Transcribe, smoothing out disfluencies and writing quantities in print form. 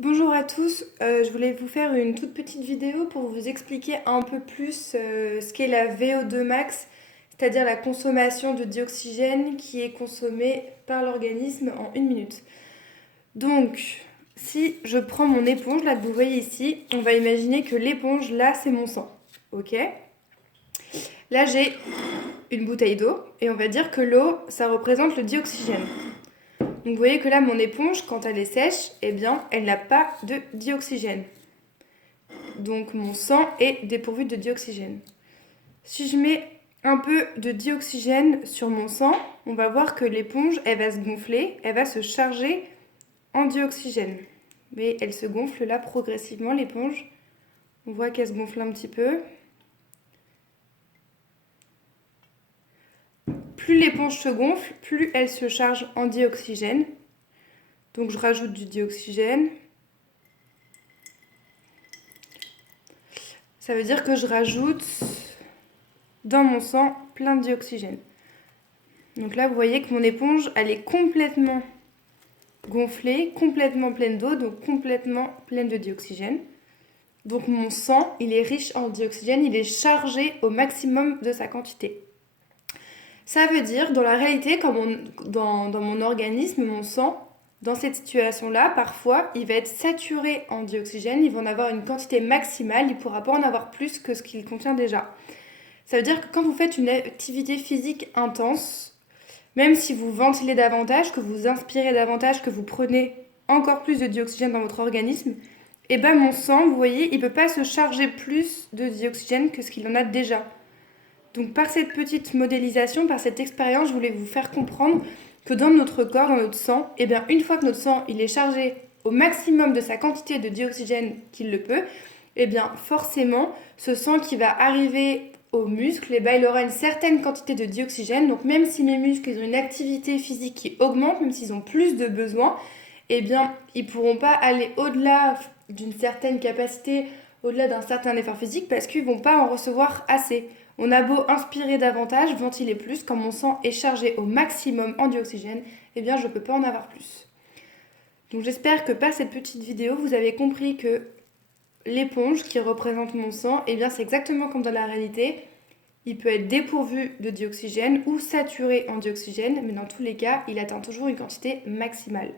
Bonjour à tous, je voulais vous faire une toute petite vidéo pour vous expliquer un peu plus ce qu'est la VO2 max, c'est-à-dire la consommation de dioxygène qui est consommée par l'organisme en 1 minute. Donc, si je prends mon éponge, là que vous voyez ici, on va imaginer que l'éponge, là, c'est mon sang. Ok? Là, j'ai une bouteille d'eau et on va dire que l'eau, ça représente le dioxygène. Donc vous voyez que là, mon éponge, quand elle est sèche, eh bien, elle n'a pas de dioxygène. Donc mon sang est dépourvu de dioxygène. Si je mets un peu de dioxygène sur mon sang, on va voir que l'éponge, elle va se gonfler, elle va se charger en dioxygène. Mais elle se gonfle là progressivement, l'éponge. On voit qu'elle se gonfle un petit peu. Plus l'éponge se gonfle, plus elle se charge en dioxygène. Donc je rajoute du dioxygène. Ça veut dire que je rajoute dans mon sang plein de dioxygène. Donc là, vous voyez que mon éponge, elle est complètement gonflée, complètement pleine d'eau, donc complètement pleine de dioxygène. Donc mon sang, il est riche en dioxygène, il est chargé au maximum de sa quantité. Ça veut dire, dans la réalité, dans mon organisme, mon sang, dans cette situation-là, parfois, il va être saturé en dioxygène, il va en avoir une quantité maximale, il ne pourra pas en avoir plus que ce qu'il contient déjà. Ça veut dire que quand vous faites une activité physique intense, même si vous ventilez davantage, que vous inspirez davantage, que vous prenez encore plus de dioxygène dans votre organisme, et ben mon sang, vous voyez, il ne peut pas se charger plus de dioxygène que ce qu'il en a déjà. Donc par cette petite modélisation, par cette expérience, je voulais vous faire comprendre que dans notre corps, dans notre sang, et bien une fois que notre sang il est chargé au maximum de sa quantité de dioxygène qu'il le peut, et bien forcément, ce sang qui va arriver aux muscles, et ben, il aura une certaine quantité de dioxygène. Donc même si mes muscles ils ont une activité physique qui augmente, même s'ils ont plus de besoins, eh bien ils ne pourront pas aller au-delà d'une certaine capacité, au-delà d'un certain effort physique, parce qu'ils ne vont pas en recevoir assez. On a beau inspirer davantage, ventiler plus, quand mon sang est chargé au maximum en dioxygène, eh bien je ne peux pas en avoir plus. Donc j'espère que par cette petite vidéo, vous avez compris que l'éponge qui représente mon sang, eh bien c'est exactement comme dans la réalité. Il peut être dépourvu de dioxygène ou saturé en dioxygène, mais dans tous les cas, il atteint toujours une quantité maximale.